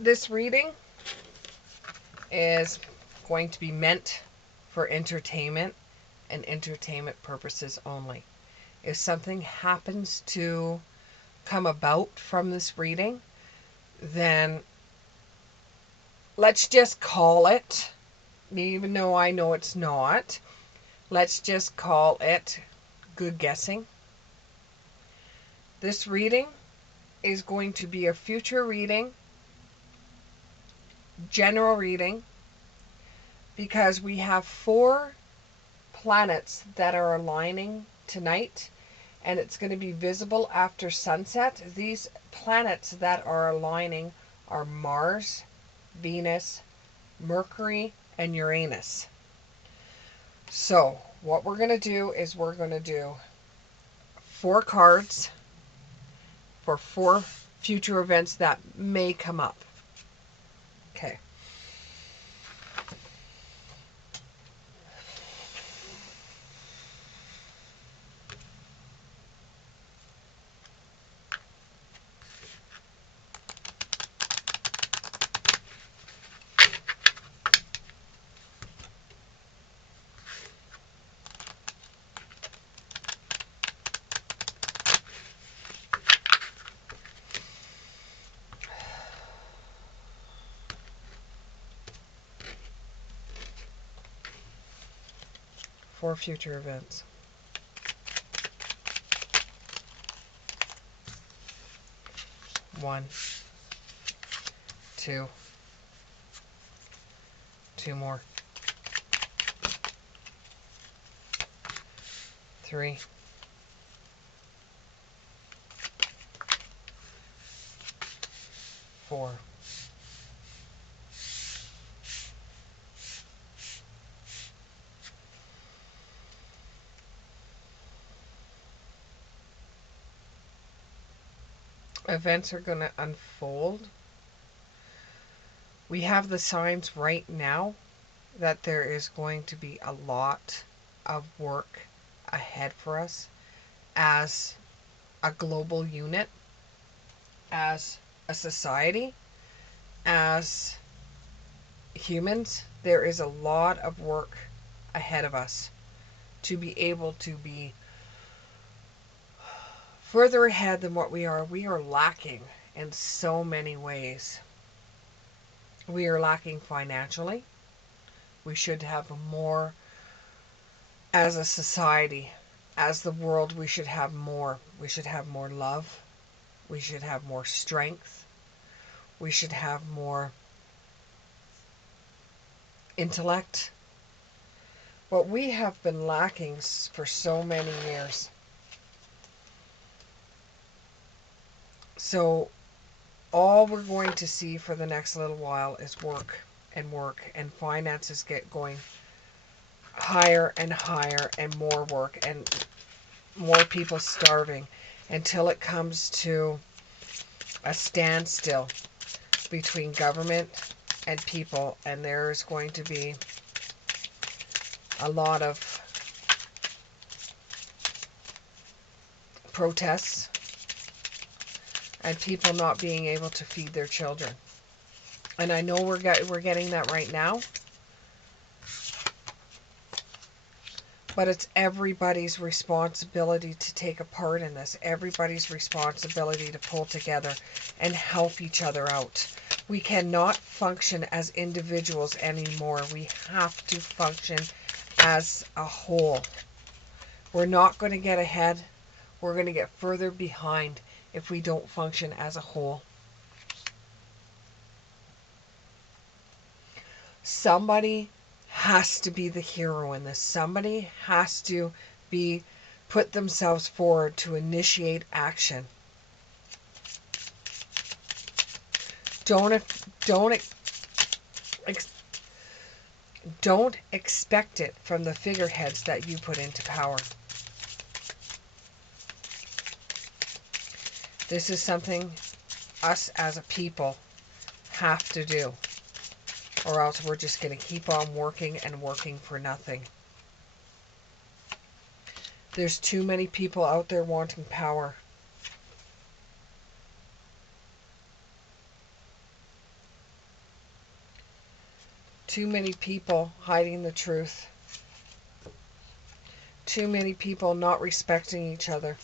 This reading is going to be meant for entertainment and entertainment purposes only. If something happens to come about from this reading, then let's just call it, even though I know it's not, let's just call it good guessing. This reading is going to be a future reading, general reading, because we have 4 planets that are aligning tonight, and it's going to be visible after sunset. These planets that are aligning are Mars, Venus, Mercury, and Uranus. So what we're going to do is we're going to do 4 cards for 4 future events that may come up. Okay. For future events. 1, 2, 2 more, 3, 4. Events are going to unfold. We have the signs right now that there is going to be a lot of work ahead for us as a global unit, as a society, as humans. There is a lot of work ahead of us to be able to be further ahead than what we are. We are lacking in so many ways. We are lacking financially. We should have more as a society, as the world. We should have more. We should have more love. We should have more strength. We should have more intellect. What we have been lacking for so many years. So all we're going to see for the next little while is work, and finances get going higher and higher, and more work, and more people starving, until it comes to a standstill between government and people. And there's going to be a lot of protests and people not being able to feed their children. And I know we're getting that right now, but it's everybody's responsibility to take a part in this. Everybody's responsibility to pull together and help each other out. We cannot function as individuals anymore. We have to function as a whole. We're not going to get ahead. We're going to get further behind if we don't function as a whole. Somebody has to be the hero in this. Somebody has to put themselves forward to initiate action. Don't expect it from the figureheads that you put into power. This is something us as a people have to do, or else we're just going to keep on working and working for nothing. There's too many people out there wanting power. Too many people hiding the truth. Too many people not respecting each other.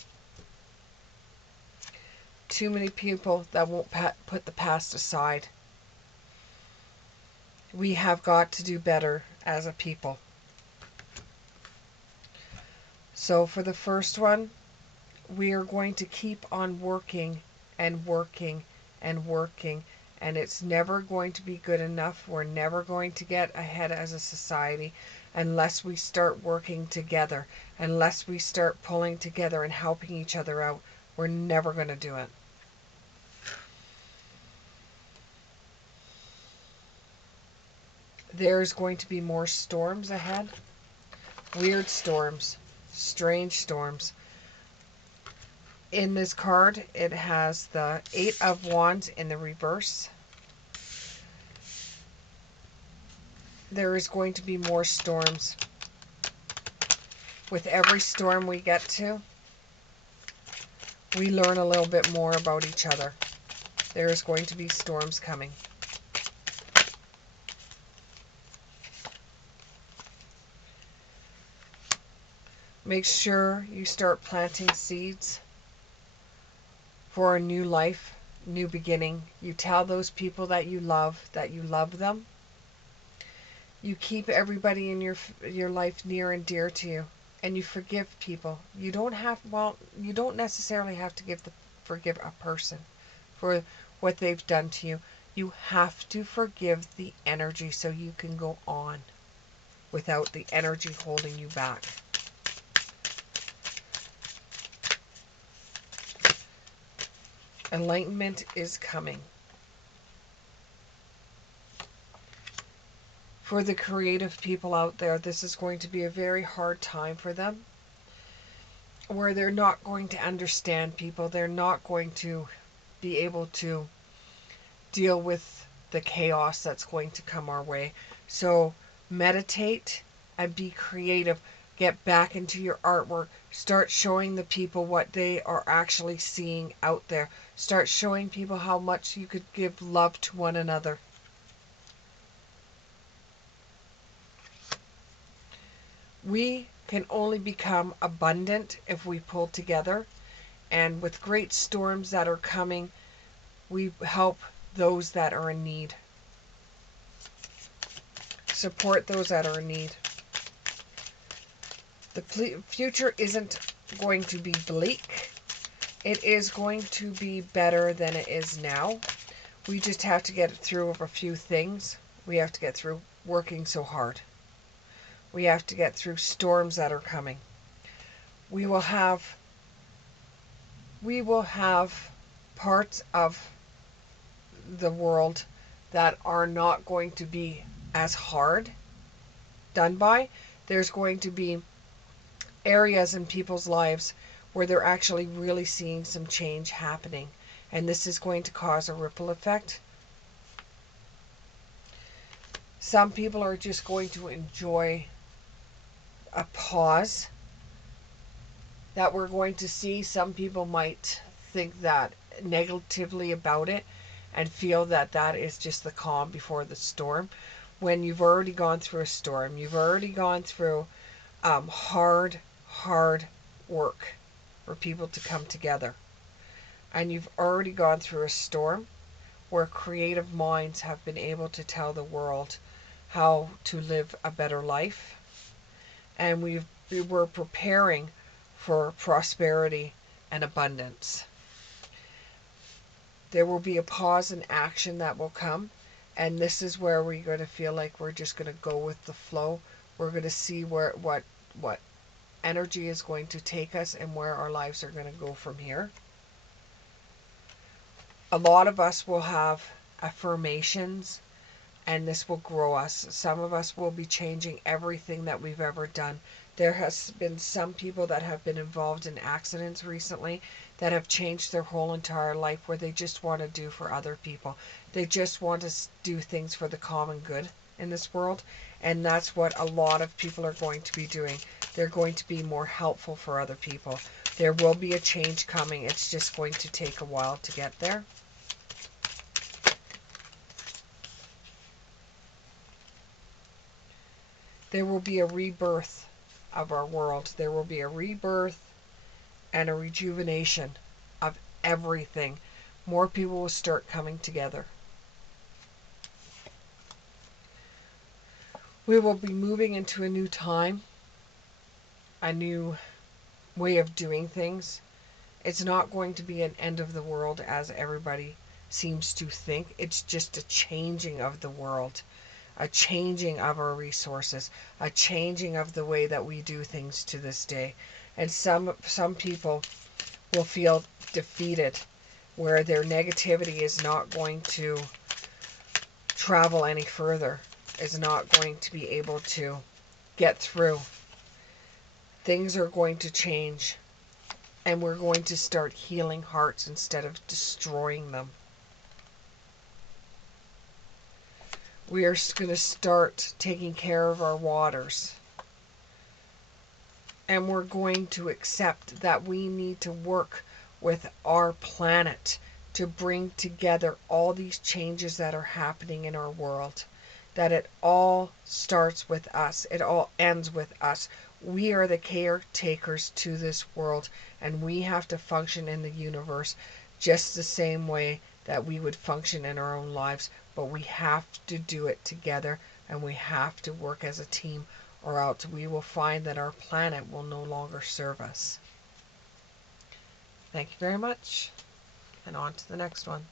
Too many people that won't put the past aside. We have got to do better as a people. So for the first one, we are going to keep on working and working and working, and it's never going to be good enough. We're never going to get ahead as a society unless we start working together, unless we start pulling together and helping each other out. We're never going to do it. There's going to be more storms ahead. Weird storms. Strange storms. In this card, it has the Eight of Wands in the reverse. There is going to be more storms. With every storm we get to, we learn a little bit more about each other. There is going to be storms coming. Make sure you start planting seeds for a new life, new beginning. You tell those people that you love them. You keep everybody in your life near and dear to you, and you forgive people. You don't necessarily have to forgive a person for what they've done to you. You have to forgive the energy so you can go on without the energy holding you back. Enlightenment is coming. For the creative people out there, this is going to be a very hard time for them, where they're not going to understand people. They're not going to be able to deal with the chaos that's going to come our way. So meditate and be creative. Get back into your artwork. Start showing the people what they are actually seeing out there. Start showing people how much you could give love to one another. We can only become abundant if we pull together. And with great storms that are coming, we help those that are in need. Support those that are in need. The future isn't going to be bleak. It is going to be better than it is now. We just have to get through a few things. We have to get through working so hard. We have to get through storms that are coming. We will have parts of the world that are not going to be as hard done by. There's going to be areas in people's lives where they're actually really seeing some change happening, and this is going to cause a ripple effect. Some people are just going to enjoy a pause that we're going to see. Some people might think that negatively about it and feel that that is just the calm before the storm, when you've already gone through a storm. You've already gone through hard work for people to come together. And you've already gone through a storm where creative minds have been able to tell the world how to live a better life. And we were preparing for prosperity and abundance. There will be a pause in action that will come. And this is where we're going to feel like we're just going to go with the flow. We're going to see what energy is going to take us and where our lives are going to go from here. A lot of us will have affirmations, and this will grow us. Some of us will be changing everything that we've ever done. There has been some people that have been involved in accidents recently that have changed their whole entire life, where they just want to do for other people. They just want to do things for the common good in this world, and that's what a lot of people are going to be doing. They're going to be more helpful for other people. There will be a change coming. It's just going to take a while to get there. there will be a rebirth of our world. There will be a rebirth and a rejuvenation of everything. More people will start coming together. We will be moving into a new time, a new way of doing things. It's not going to be an end of the world as everybody seems to think. It's just a changing of the world, a changing of our resources, a changing of the way that we do things to this day. And some people will feel defeated, where their negativity is not going to travel any further, is not going to be able to get through. Things are going to change, and we're going to start healing hearts instead of destroying them. We are going to start taking care of our waters. And we're going to accept that we need to work with our planet to bring together all these changes that are happening in our world. That it all starts with us. It all ends with us. We are the caretakers to this world, and we have to function in the universe just the same way that we would function in our own lives. But we have to do it together, and we have to work as a team, or else we will find that our planet will no longer serve us. Thank you very much, and on to the next one.